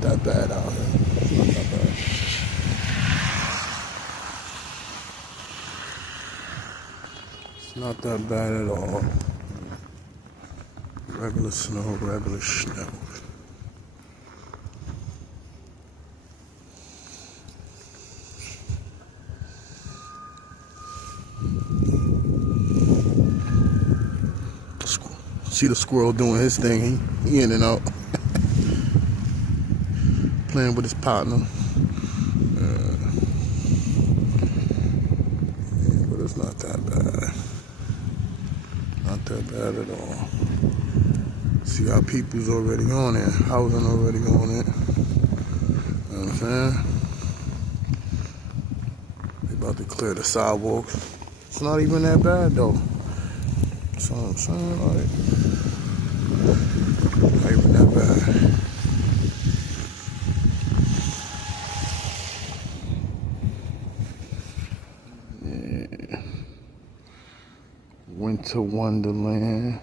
not that bad out here. It's not that bad. It's not that bad at all. Regular snow, regular snow. See the squirrel doing his thing. He in and out. Playing with his partner. Yeah, but it's not that bad. Not that bad at all. See how people's already on it. Housing already on it. You know what I'm saying? They about to clear the sidewalks. It's not even that bad though. That's what I'm saying, like, not even that bad. Yeah. Winter Wonderland.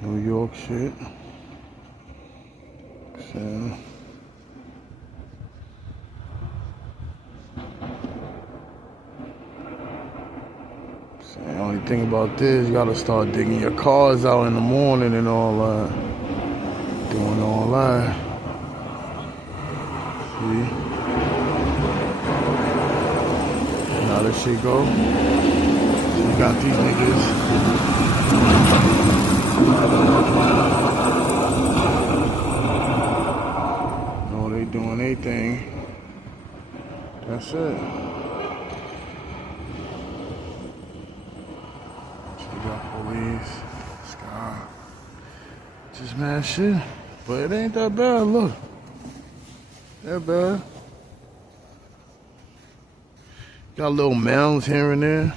New York shit. So, the only thing about this, you gotta start digging your cars out in the morning and all that. Doing all that. See? How this shit go? You got these niggas. No, they doing their thing. That's it. Police, sky, just mad shit, but it ain't that bad. Look, that bad. Got little mounds here and there.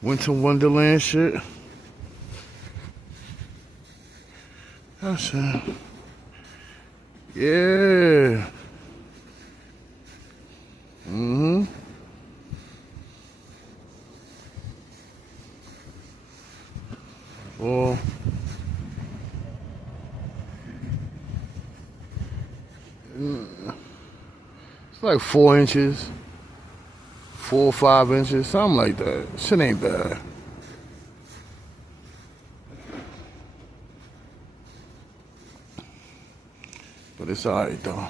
Winter Wonderland shit. That's it. Yeah. Mm-hmm. Well, it's like 4 inches, 4 or 5 inches, something like that. Shit ain't bad. But it's alright though.